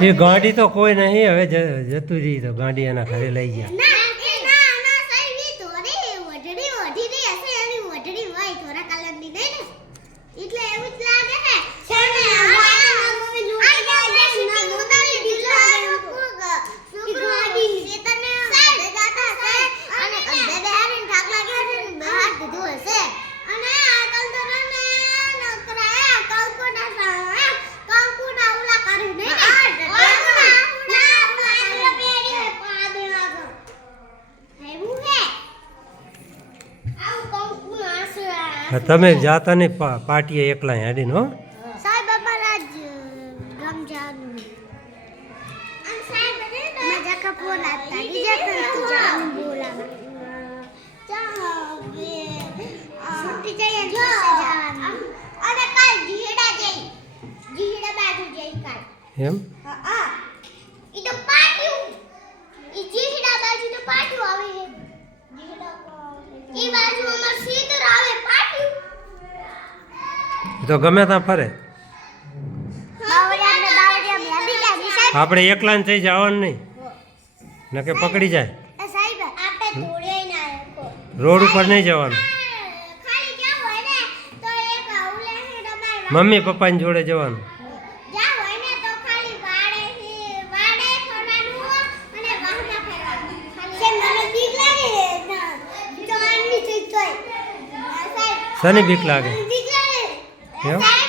એ ગાડી તો કોઈ નહીં હવે જતું રહી તો ગાડી એના ઘરે લઈ ગયા. Do it. તમે જાતા ને પા- પાટીએ એકલા હેડીને હો. સાહેબ અમારા જ રમજાન સાહેબ ને મજા કા ફોન આતા બીજા કરતી જવાનું બોલાવા છૂટી જઈએ ને જવાનું. અને કાલ જીહડા જઈ. જીહડા બાજુ જઈ કાલ. એમ? હા ઈ તો તો ગમે ત્યાં ફરે. આપણે એકલા થઈ જવાનું નહીં. નકે પકડી જાય. એ સાહેબ આપણે તોડે ના રાખો રોડ ઉપર નહીં જવાનું. ખાલી જ્યાં હોય ને તો એક આવું લે તમારે મમ્મી પપ્પાની જોડે જવાનું. જ્યાં હોય ને તો ખાલી વાડે થી વાડે ફરવાનું અને વાહમાં ફરવાનું. ખાલી મને બીક લાગે ના તો આની થી તોય સાહેબ શની બીક લાગે? એમ?